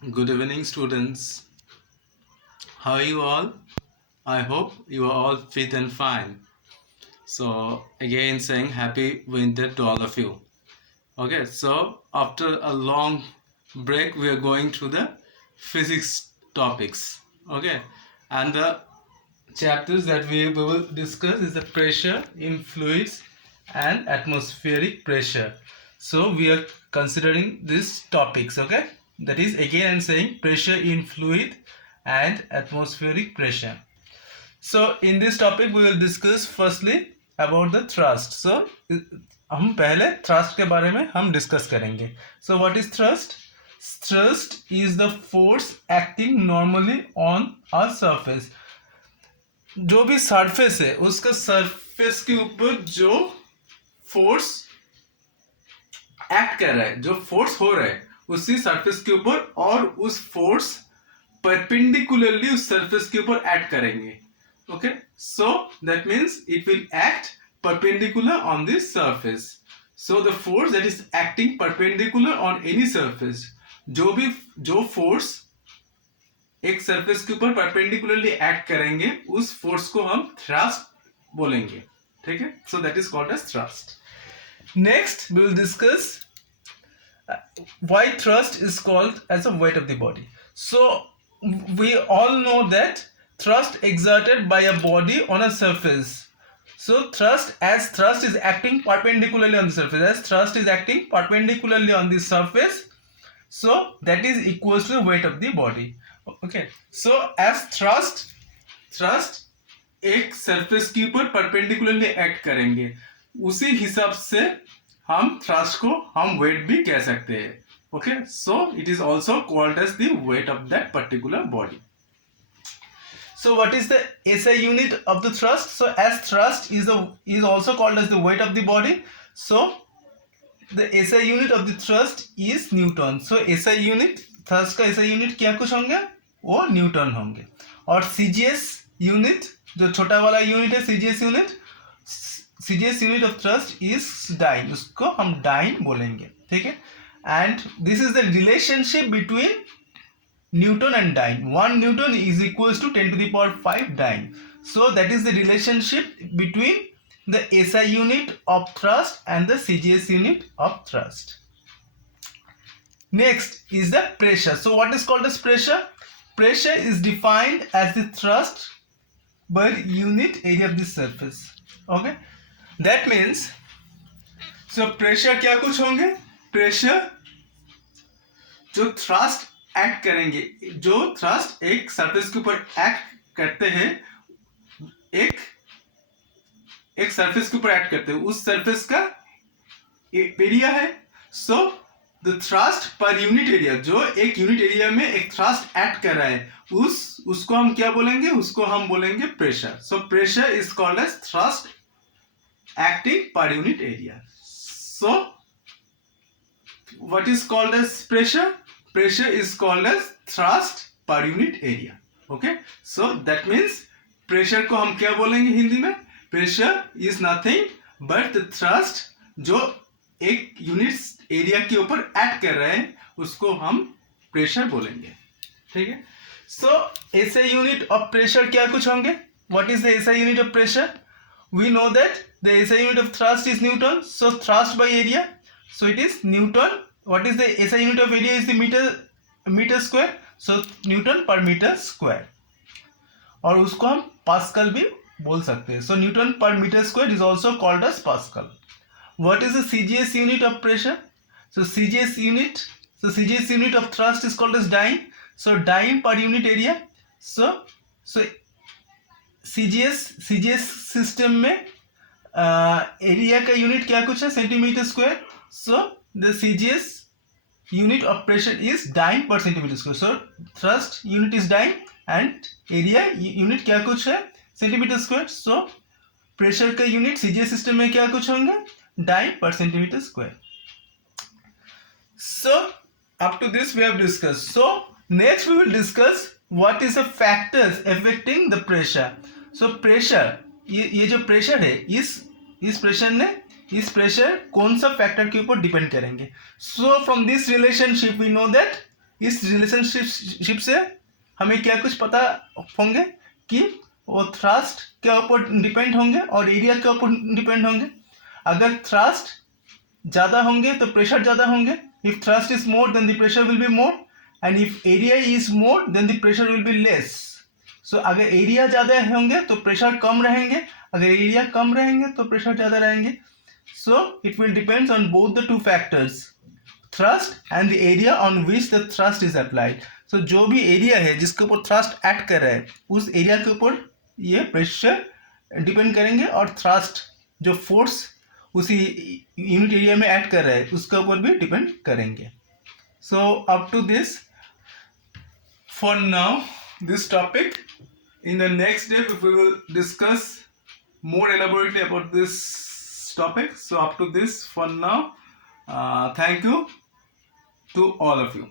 Good evening, students. How are you all? I hope you are all fit and fine. So, again, saying happy winter to all of you. Okay, so after a long break, we are going through the physics topics. Okay, and the chapters that we will discuss is the pressure in fluids and atmospheric pressure. So we are considering these topics. Okay, that is, again I'm saying pressure in fluid and atmospheric pressure. So in this topic we will discuss firstly about the thrust. So हम पहले thrust के बारे में हम discuss करेंगे. So what is thrust? Thrust is the force acting normally on a surface. जो भी surface है उसका सरफेस के ऊपर जो फोर्स एक्ट कर रहा है, जो फोर्स हो रहा है उसी सरफेस के ऊपर, और उस फोर्स परपेंडिकुलरली उस सरफेस के ऊपर एक्ट करेंगे. Okay, so that means it will act perpendicular on this surface. So the force that is acting perpendicular on any surface, जो फोर्स एक सरफेस के ऊपर परपेंडिकुलरली एक्ट करेंगे उस फोर्स को हम थ्रस्ट बोलेंगे. ठीक है, so that is called as thrust. Next we will discuss why thrust is called as a weight of the body. So we all know that thrust exerted by a body on a surface. So thrust is acting perpendicularly on the surface, as thrust is acting perpendicularly on the surface, so that is equals to the weight of the body. Okay, so as thrust एक surface के ऊपर perpendicularly act करेंगे, उसी हिसाब से हम thrust को हम वेट भी कह सकते हैं. Okay, so it is also called as the weight of that particular body. So what is the SI unit of the thrust? So as thrust is also called as the weight of the body, so the SI unit of the thrust is Newton. So SI unit, thrust का SI unit क्या कुछ होंगे, वो Newton होंगे. और CGS unit, जो छोटा वाला यूनिट है CGS unit of thrust is dyne, उसको हम dyne बोलेंगे. ठीक है, and this is the relationship between Newton and dyne. 1 Newton is equals to 10 to the power 5 dyne. So that is the relationship between the SI unit of thrust and the CGS unit of thrust. Next is the pressure. So what is called as pressure? Pressure is defined as the thrust per unit area of the surface. Okay, that means, so pressure क्या कुछ होंगे, pressure जो thrust act करेंगे, जो thrust एक surface के ऊपर act करते हैं, एक सरफेस के ऊपर एक्ट करते हैं, उस सरफेस का एरिया है. सो द थ्रस्ट पर यूनिट एरिया, जो एक यूनिट एरिया में एक थ्रस्ट एक्ट कर रहा है, उसको हम क्या बोलेंगे, उसको हम बोलेंगे pressure. So pressure is called as thrust acting per unit area. So what is called as pressure? Pressure is called as thrust per unit area. Okay, so that means pressure को हम क्या बोलेंगे हिंदी में? Pressure is nothing but the thrust जो एक unit area के ऊपर act कर रहे हैं, उसको हम प्रेशर बोलेंगे. ठीक है, so SI unit of pressure क्या कुछ होंगे? What is the SI unit of pressure? We know that the SI unit of thrust is Newton. So thrust by area, so it is Newton. What is the SI unit of area? Is the meter square. So Newton per meter square. और उसको हम pascal भी बोल सकते हैं. So Newton per meter square is also called as Pascal. What is the CGS unit of pressure? So CGS unit of thrust is called as dyne. So dyne per unit area. So CGS system में area का unit क्या कुछ है, centimetre square. So the CGS unit of pressure is dyne per centimeter square. So thrust unit is dyne and area unit क्या कुछ है, centimetre square. So pressure का unit CGS system में क्या कुछ होंगे, dyne per centimeter square. So up to this we have discussed. So next we will discuss what is the factors affecting the pressure. So pressure, ये जो pressure है, इस pressure ने इस प्रेशर कौन सा फैक्टर के ऊपर डिपेंड करेंगे. So from this relationship we know that इस रिलेशनशिप से हमें क्या कुछ पता होंगे कि वो थ्रस्ट के ऊपर डिपेंड होंगे और एरिया के ऊपर डिपेंड होंगे। अगर थ्रस्ट ज़्यादा होंगे तो प्रेशर ज़्यादा होंगे। If thrust is more then the pressure will be more, and if area is more then the pressure will be less. So अगर एरिया ज़्यादा होंगे तो प्रेशर कम रहेंगे, अगर एरिया कम रहेंगे तो प्रेशर ज़्यादा रहेंगे। So it will depends on both the two factors, thrust and the area on which the thrust is applied. So जो भी एरिया है जिसके ऊपर थ्रस्ट एक्ट कर रहा है उस एरिया के ऊपर ये प्रेशर डिपेंड करेंगे, और थ्रस्ट जो फोर्स उसी यूनिट एरिया में ऐड कर रहा है उसके ऊपर भी डिपेंड करेंगे। So up to this for now this topic. In the next day we will discuss more elaborately about this topic. So up to this for now, thank you to all of you.